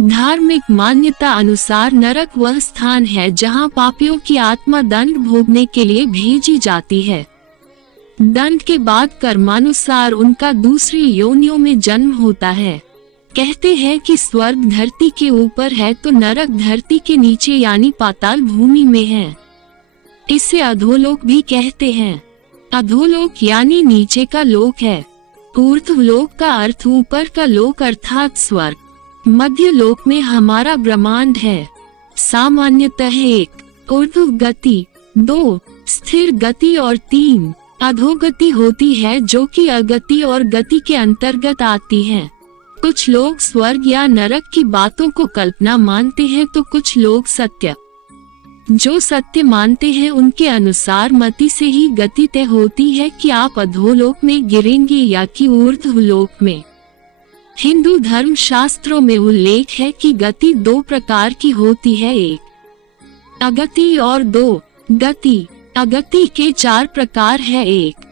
धार्मिक मान्यता अनुसार नरक वह स्थान है जहां पापियों की आत्मा दंड भोगने के लिए भेजी जाती है। दंड के बाद कर्मानुसार उनका दूसरी योनियों में जन्म होता है। कहते हैं कि स्वर्ग धरती के ऊपर है तो नरक धरती के नीचे यानी पाताल भूमि में है। इसे अधोलोक भी कहते हैं। अधोलोक यानी नीचे का लोक है। ऊर्ध्वलोक का अर्थ ऊपर का लोक अर्थात स्वर्ग। मध्य लोक में हमारा ब्रह्मांड है। सामान्यतः 1 ऊर्ध्व गति, 2 स्थिर गति और 3 अधोगति होती है जो कि अगति और गति के अंतर्गत आती है। कुछ लोग स्वर्ग या नरक की बातों को कल्पना मानते हैं तो कुछ लोग सत्य। जो सत्य मानते हैं उनके अनुसार मति से ही गति तय होती है कि आप अधोलोक में गिरेंगे या कि ऊर्ध्वलोक में। हिंदू धर्म शास्त्रों में उल्लेख है कि गति 2 प्रकार की होती है, 1 अगति और 2 गति। अगति के 4 प्रकार है, 1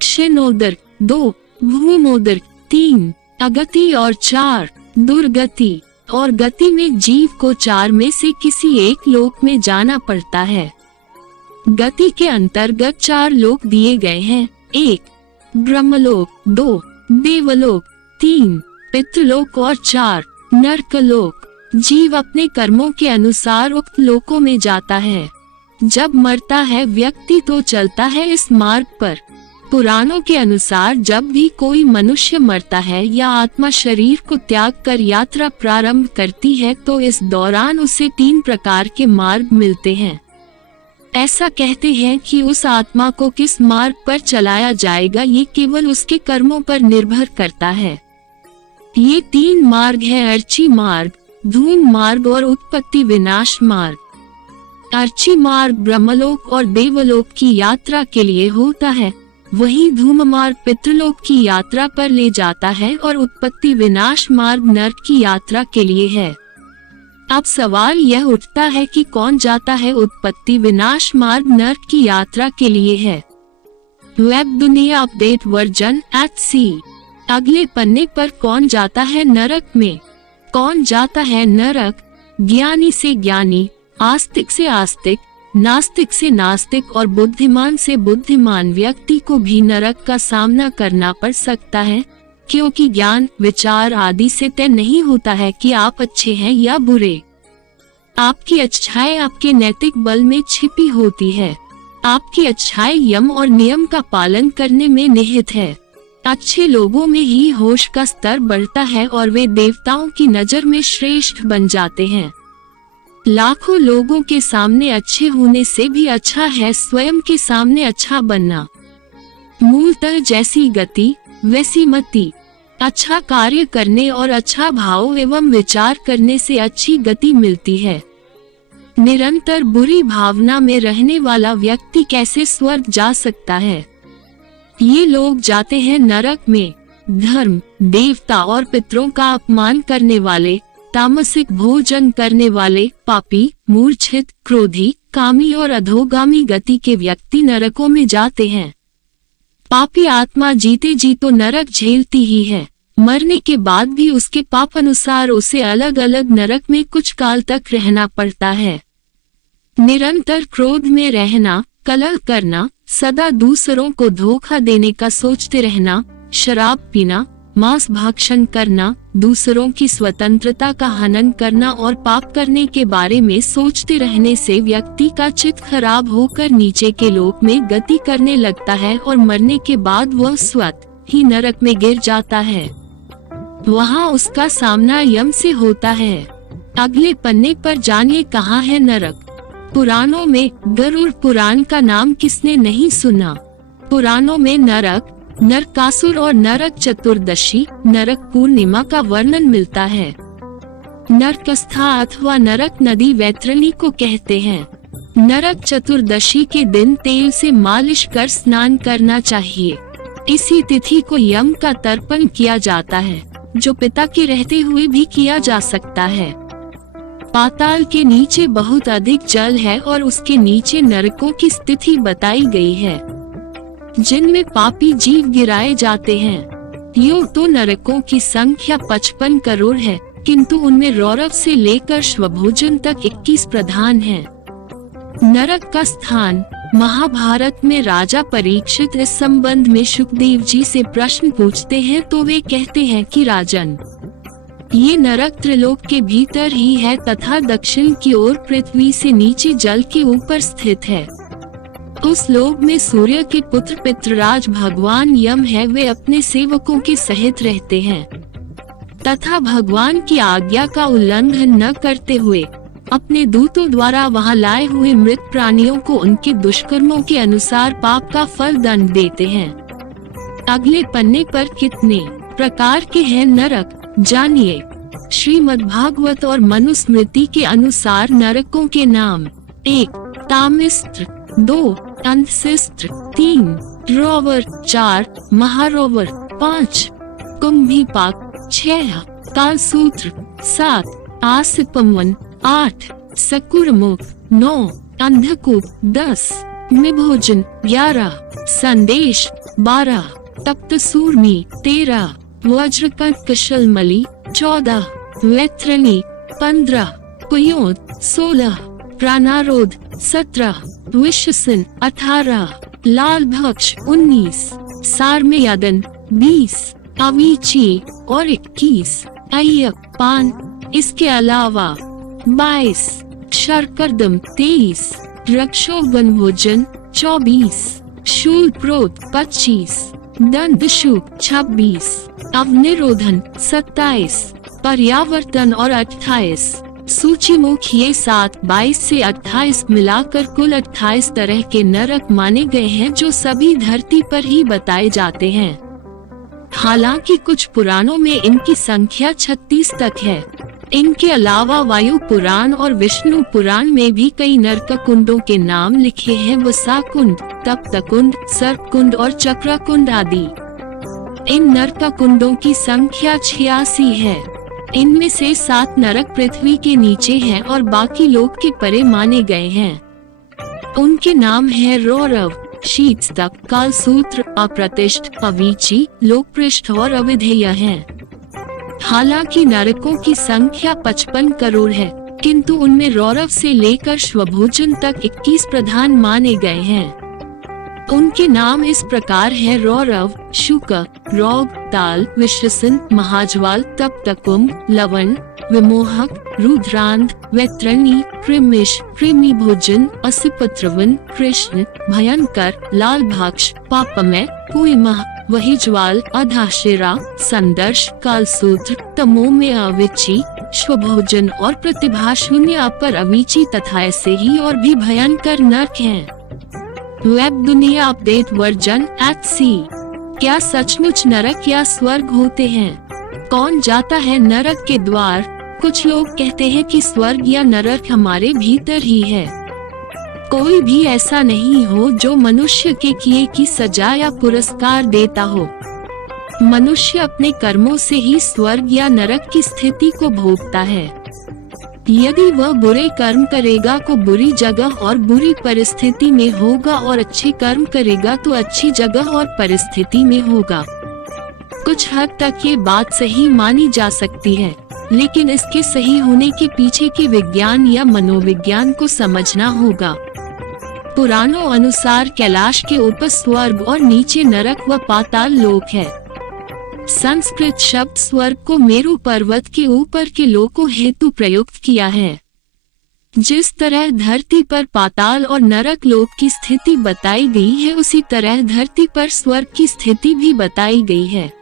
क्षीणोदर, 2 भूमोदर, 3 अगति और 4 दुर्गति। और गति में जीव को 4 में से किसी एक लोक में जाना पड़ता है। गति के अंतर्गत 4 लोक दिए गए हैं, 1 ब्रह्मलोक, 2 देवलोक, 3 पितृलोक और 4 नरकलोक। जीव अपने कर्मों के अनुसार उक्त लोकों में जाता है। जब मरता है व्यक्ति तो चलता है इस मार्ग पर। पुराणों के अनुसार जब भी कोई मनुष्य मरता है या आत्मा शरीर को त्याग कर यात्रा प्रारंभ करती है तो इस दौरान उसे 3 प्रकार के मार्ग मिलते हैं। ऐसा कहते हैं कि उस आत्मा को किस मार्ग पर चलाया जाएगा ये केवल उसके कर्मों पर निर्भर करता है। ये 3 मार्ग है, अर्ची मार्ग, धूम मार्ग और उत्पत्ति विनाश मार्ग। अर्ची मार्ग ब्रह्मलोक और देवलोक की यात्रा के लिए होता है, वही धूम मार्ग पितृलोक की यात्रा पर ले जाता है और उत्पत्ति विनाश मार्ग नरक की यात्रा के लिए है। अब सवाल यह उठता है कि कौन जाता है उत्पत्ति विनाश मार्ग नरक की यात्रा के लिए है। वेब दुनिया अपडेट वर्जन @C। अगले पन्ने पर कौन जाता है नरक में। कौन जाता है नरक? ज्ञानी से ज्ञानी, आस्तिक से आस्तिक, नास्तिक से नास्तिक और बुद्धिमान से बुद्धिमान व्यक्ति को भी नरक का सामना करना पड़ सकता है, क्योंकि ज्ञान, विचार आदि से तय नहीं होता है कि आप अच्छे हैं या बुरे। आपकी अच्छाई आपके नैतिक बल में छिपी होती है। आपकी अच्छाई यम और नियम का पालन करने में निहित है। अच्छे लोगों में ही होश का स्तर बढ़ता है और वे देवताओं की नजर में श्रेष्ठ बन जाते हैं। लाखों लोगों के सामने अच्छे होने से भी अच्छा है स्वयं के सामने अच्छा बनना। मूलतः जैसी गति वैसी मति। अच्छा कार्य करने और अच्छा भाव एवं विचार करने से अच्छी गति मिलती है। निरंतर बुरी भावना में रहने वाला व्यक्ति कैसे स्वर्ग जा सकता है? ये लोग जाते हैं नरक में। धर्म, देवता और पितरों का अपमान करने वाले, तामसिक भोजन करने वाले, पापी, मूर्छित, क्रोधी, कामी और अधोगामी गति के व्यक्ति नरकों में जाते हैं। पापी आत्मा जीते जी तो नरक झेलती ही है, मरने के बाद भी उसके पाप अनुसार उसे अलग अलग नरक में कुछ काल तक रहना पड़ता है। निरंतर क्रोध में रहना, कलह करना, सदा दूसरों को धोखा देने का सोचते रहना, शराब पीना, मांस भक्षण करना, दूसरों की स्वतंत्रता का हनन करना और पाप करने के बारे में सोचते रहने से व्यक्ति का चित्त खराब होकर नीचे के लोक में गति करने लगता है और मरने के बाद वह स्वतः ही नरक में गिर जाता है। वहाँ उसका सामना यम से होता है। अगले पन्ने पर जानिए कहाँ है नरक। पुराणों में गरुड़ पुराण का नाम किसने नहीं सुना। पुराणों में नरक, नरकासुर और नरक चतुर्दशी, नरक पूर्णिमा का वर्णन मिलता है। नरकस्था अथवा नरक नदी वैतरणी को कहते हैं। नरक चतुर्दशी के दिन तेल से मालिश कर स्नान करना चाहिए। इसी तिथि को यम का तर्पण किया जाता है, जो पिता के रहते हुए भी किया जा सकता है। पाताल के नीचे बहुत अधिक जल है और उसके नीचे नरकों की स्थिति बताई गई है, जिनमें पापी जीव गिराए जाते हैं। यूं तो नरकों की संख्या 55 करोड़ है, किंतु उनमें रौरव से लेकर श्वभोजन तक 21 प्रधान हैं। नरक का स्थान। महाभारत में राजा परीक्षित इस संबंध में शुकदेव जी से प्रश्न पूछते हैं तो वे कहते हैं कि राजन, ये नरक त्रिलोक के भीतर ही है तथा दक्षिण की ओर पृथ्वी से नीचे जल के ऊपर स्थित है। उस लोक में सूर्य के पुत्र पितृराज भगवान यम है, वे अपने सेवकों के सहित रहते हैं तथा भगवान की आज्ञा का उल्लंघन न करते हुए अपने दूतों द्वारा वहां लाए हुए मृत प्राणियों को उनके दुष्कर्मों के अनुसार पाप का फल दंड देते हैं। अगले पन्ने पर कितने प्रकार के हैं नरक, जानिए। श्रीमद्भागवत और मनुस्मृति के अनुसार नरकों के नाम: 1 तामिस्त्र, 2 अंधसिस्त्र, 3 रोवर, 4 महारोवर, 5 कुंभीपाक, 6 कालसूत्र, 7 आसिपमवन, 8 सकुरमुख, 9 अंधकूप, 10 मिभोजन, 11 संदेश, 12 तप्तसूर्मी, 13 वज्रकंठ कशलमली, 14 वैत्रणी, 15 कुयोद, 16 प्राणारोध, 17 विश्वसन, 18 लाल भक्ष, 19 सारमेयादन, 20 अवीची और 21 अय्यक पान। इसके अलावा 22 शर्करदम, 23 रक्षोवन भोजन, 24 शूल प्रोत, 25 दंडशूक, 26 अवनिरोधन, 27 पर्यावर्तन और 28 सूचीमुख। ये 7, 22 से 28 मिलाकर कुल 28 तरह के नरक माने गए हैं जो सभी धरती पर ही बताए जाते हैं। हालांकि कुछ पुराणों में इनकी संख्या 36 तक है। इनके अलावा वायु पुराण और विष्णु पुराण में भी कई नरक कुंडों के नाम लिखे हैं, वसा कुंड, तप्त कुंड, सर्प कुंड और चक्र कुंड आदि। इन नरक कुंडों की संख्या 86 है। इनमें से 7 नरक पृथ्वी के नीचे हैं और बाकी लोक के परे माने गए हैं। उनके नाम है रौरव, शीतस्तक, कालसूत्र, अप्रतिष्ठ, अवीची, लोकपृष्ठ और अविधेय हैं। हालांकि नरकों की संख्या 55 करोड़ है, किंतु उनमें रौरव से लेकर श्वभोजन तक 21 प्रधान माने गए हैं। उनके नाम इस प्रकार हैं: रौरव, शुक, रौग, ताल, विश्वसन, महाज्वाल, तप्तकुंभ, लवण, विमोहक, रुद्रांध, वैत्रणी, कृमिश, कृमि भोजन, असिपत्रवन, कृष्ण, भयंकर, लाल भाक्ष, पापमय, कुइमह, वहिज्वाल, अधाशिरा, संदर्श, कालसूत्र, तमोमय, अविची, श्वभोजन और प्रतिभा शून्य अपर अवीची तथा ऐसे ही और भी भयंकर नरक हैं। वेब दुनिया अपडेट वर्जन @C। क्या सचमुच नरक या स्वर्ग होते हैं? कौन जाता है नरक के द्वार? कुछ लोग कहते हैं कि स्वर्ग या नरक हमारे भीतर ही है। कोई भी ऐसा नहीं हो जो मनुष्य के किए की सजा या पुरस्कार देता हो। मनुष्य अपने कर्मों से ही स्वर्ग या नरक की स्थिति को भोगता है। यदि वह बुरे कर्म करेगा तो बुरी जगह और बुरी परिस्थिति में होगा और अच्छे कर्म करेगा तो अच्छी जगह और परिस्थिति में होगा। कुछ हद तक ये बात सही मानी जा सकती है, लेकिन इसके सही होने के पीछे के विज्ञान या मनोविज्ञान को समझना होगा। पुराणों अनुसार कैलाश के ऊपर स्वर्ग और नीचे नरक व पाताल लोक है। संस्कृत शब्द स्वर्ग को मेरु पर्वत के ऊपर के लोकों हेतु प्रयुक्त किया है। जिस तरह धरती पर पाताल और नरक लोक की स्थिति बताई गई है, उसी तरह धरती पर स्वर्ग की स्थिति भी बताई गई है।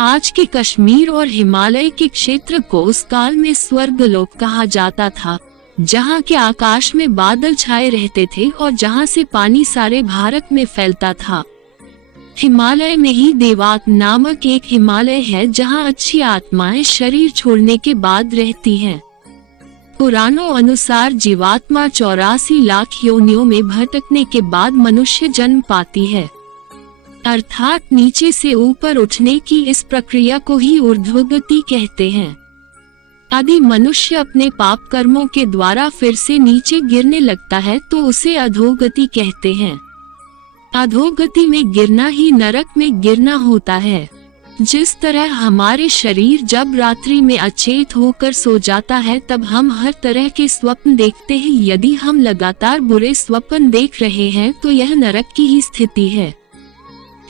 आज के कश्मीर और हिमालय के क्षेत्र को उस काल में स्वर्ग लोक कहा जाता था, जहाँ के आकाश में बादल छाए रहते थे और जहाँ से पानी सारे भारत में फैलता था। हिमालय में ही देवात नामक एक हिमालय है, जहाँ अच्छी आत्माएं शरीर छोड़ने के बाद रहती हैं। पुराणों अनुसार जीवात्मा 84 लाख योनियों में भटकने के बाद मनुष्य जन्म पाती है, अर्थात नीचे से ऊपर उठने की इस प्रक्रिया को ही ऊर्ध्वगति कहते हैं। यदि मनुष्य अपने पाप कर्मों के द्वारा फिर से नीचे गिरने लगता है तो उसे अधोगति कहते हैं। अधोगति में गिरना ही नरक में गिरना होता है। जिस तरह हमारे शरीर जब रात्रि में अचेत होकर सो जाता है तब हम हर तरह के स्वप्न देखते हैं। यदि हम लगातार बुरे स्वप्न देख रहे हैं तो यह नरक की ही स्थिति है।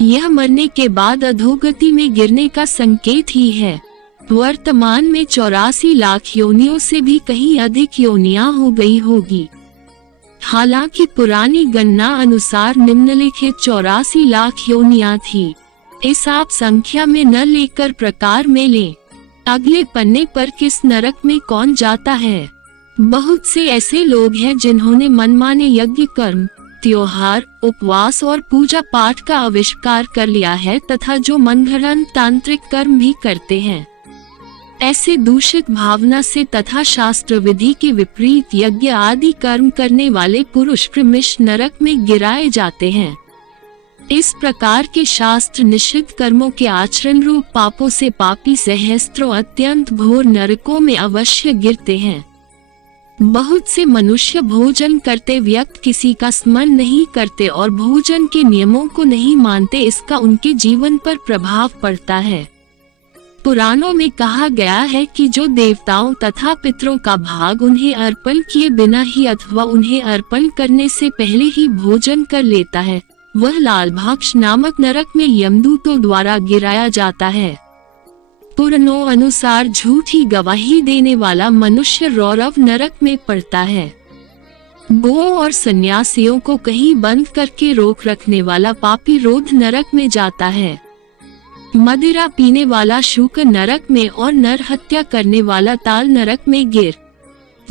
यह मरने के बाद अधोगति में गिरने का संकेत ही है। वर्तमान में 84 लाख योनियों से भी कहीं अधिक योनियां हो गई होगी। हालांकि पुरानी गणना अनुसार निम्नलिखित 84 लाख योनियां थी। इस आप संख्या में न लेकर प्रकार में लें। अगले पन्ने पर किस नरक में कौन जाता है। बहुत से ऐसे लोग हैं जिन्होंने मनमाने यज्ञ कर्म, त्योहार, उपवास और पूजा पाठ का आविष्कार कर लिया है तथा जो मनगढ़ंत तांत्रिक कर्म भी करते हैं। ऐसे दूषित भावना से तथा शास्त्र विधि के विपरीत यज्ञ आदि कर्म करने वाले पुरुष क्रमश नरक में गिराए जाते हैं। इस प्रकार के शास्त्र निषिद्ध कर्मों के आचरण रूप पापों से पापी सहस्त्रों अत्यंत घोर नरकों में अवश्य गिरते हैं। बहुत से मनुष्य भोजन करते व्यक्त किसी का स्मरण नहीं करते और भोजन के नियमों को नहीं मानते। इसका उनके जीवन पर प्रभाव पड़ता है। पुराणों में कहा गया है कि जो देवताओं तथा पितरों का भाग उन्हें अर्पण किए बिना ही अथवा उन्हें अर्पण करने से पहले ही भोजन कर लेता है, वह लालभाक्ष नामक नरक में यमदूतों द्वारा गिराया जाता है। पुराणों अनुसार झूठी गवाही देने वाला मनुष्य रौरव नरक में पड़ता है। गो और सन्यासियों को कहीं बंद करके रोक रखने वाला पापी रोध नरक में जाता है। मदिरा पीने वाला शूकर नरक में और नर हत्या करने वाला ताल नरक में गिर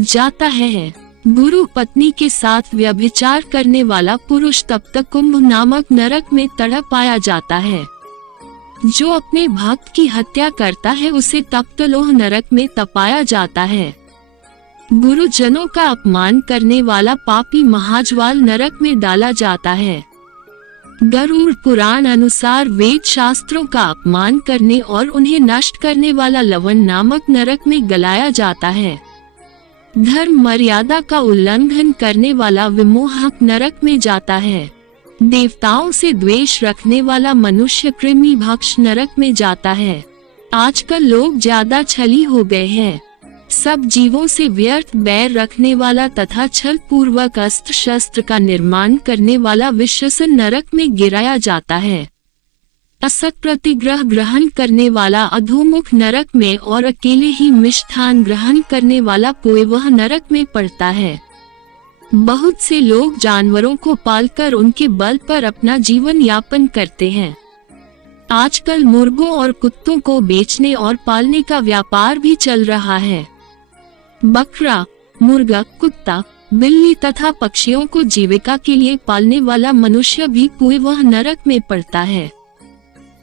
जाता है। गुरु पत्नी के साथ व्यभिचार करने वाला पुरुष तब तक कुंभ नामक नरक में तड़प पाया जाता है। जो अपने भक्त की हत्या करता है उसे तप्तलोह नरक में तपाया जाता है। गुरुजनों का अपमान करने वाला पापी महाज्वाल नरक में डाला जाता है। गरुड़ पुराण अनुसार वेद शास्त्रों का अपमान करने और उन्हें नष्ट करने वाला लवण नामक नरक में गलाया जाता है। धर्म मर्यादा का उल्लंघन करने वाला विमोहक नरक में जाता है। देवताओं से द्वेष रखने वाला मनुष्य कृमि भक्ष नरक में जाता है। आजकल लोग ज्यादा छली हो गए हैं। सब जीवों से व्यर्थ बैर रखने वाला तथा छल पूर्वक अस्त्र शस्त्र का निर्माण करने वाला विश्वसन नरक में गिराया जाता है। असत प्रतिग्रह ग्रहण करने वाला अधोमुख नरक में और अकेले ही मिष्ठान ग्रहण करने वाला पोएवह नरक में पड़ता है। बहुत से लोग जानवरों को पालकर उनके बल पर अपना जीवन यापन करते हैं। आजकल मुर्गों और कुत्तों को बेचने और पालने का व्यापार भी चल रहा है। बकरा, मुर्गा, कुत्ता, बिल्ली तथा पक्षियों को जीविका के लिए पालने वाला मनुष्य भी पोएवह नरक में पड़ता है।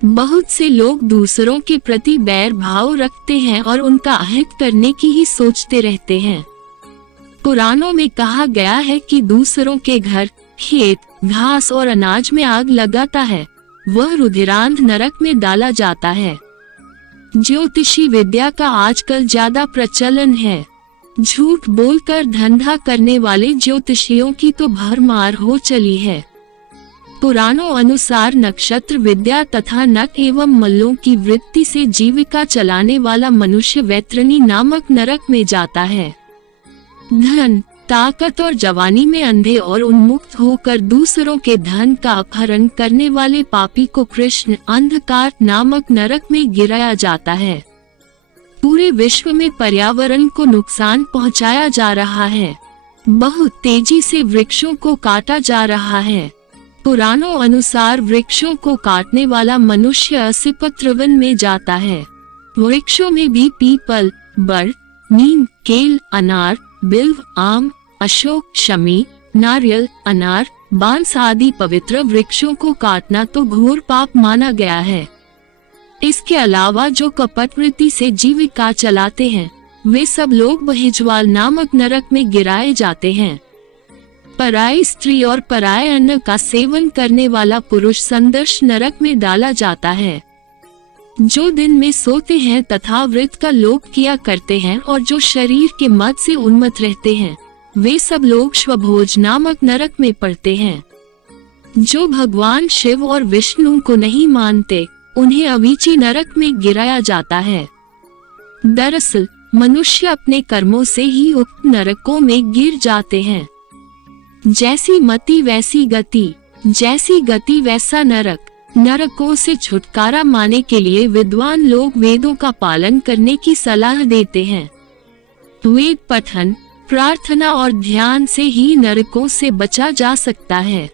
बहुत से लोग दूसरों के प्रति बैर भाव रखते हैं और उनका अहित करने की ही सोचते रहते हैं। पुराणों में कहा गया है कि दूसरों के घर, खेत, घास और अनाज में आग लगाता है, वह रुधिरांध नरक में डाला जाता है। ज्योतिषी विद्या का आजकल ज्यादा प्रचलन है। झूठ बोलकर धंधा करने वाले ज्योतिषियों की तो भरमार हो चली है। पुराणों अनुसार नक्षत्र विद्या तथा नट एवं मल्लों की वृत्ति से जीविका चलाने वाला मनुष्य वैतरणी नामक नरक में जाता है। धन, ताकत और जवानी में अंधे और उन्मुक्त होकर दूसरों के धन का अपहरण करने वाले पापी को कृष्ण अंधकार नामक नरक में गिराया जाता है। पूरे विश्व में पर्यावरण को नुकसान पहुंचाया जा रहा है। बहुत तेजी से वृक्षों को काटा जा रहा है। पुराणों अनुसार वृक्षों को काटने वाला मनुष्य असिपत्रवन में जाता है। वृक्षों में भी पीपल, बड़, नीम, केल, अनार, बिल्व, आम, अशोक, शमी, नारियल, अनार, बांस आदि पवित्र वृक्षों को काटना तो घोर पाप माना गया है। इसके अलावा जो कपटवृत्ति से जीविका चलाते हैं वे सब लोग बहिज्वाल नामक नरक में गिराए जाते हैं। पराई स्त्री और पराये अन्न का सेवन करने वाला पुरुष संदर्श नरक में डाला जाता है। जो दिन में सोते हैं तथा वृत्त का लोप किया करते हैं और जो शरीर के मद से उन्मत्त रहते हैं वे सब लोग श्वभोज नामक नरक में पड़ते हैं। जो भगवान शिव और विष्णु को नहीं मानते उन्हें अवीची नरक में गिराया जाता है। दरअसल मनुष्य अपने कर्मों से ही उक्त नरकों में गिर जाते हैं। जैसी मति वैसी गति, जैसी गति वैसा नरक। नरकों से छुटकारा पाने के लिए विद्वान लोग वेदों का पालन करने की सलाह देते हैं। वेद पठन, प्रार्थना और ध्यान से ही नरकों से बचा जा सकता है।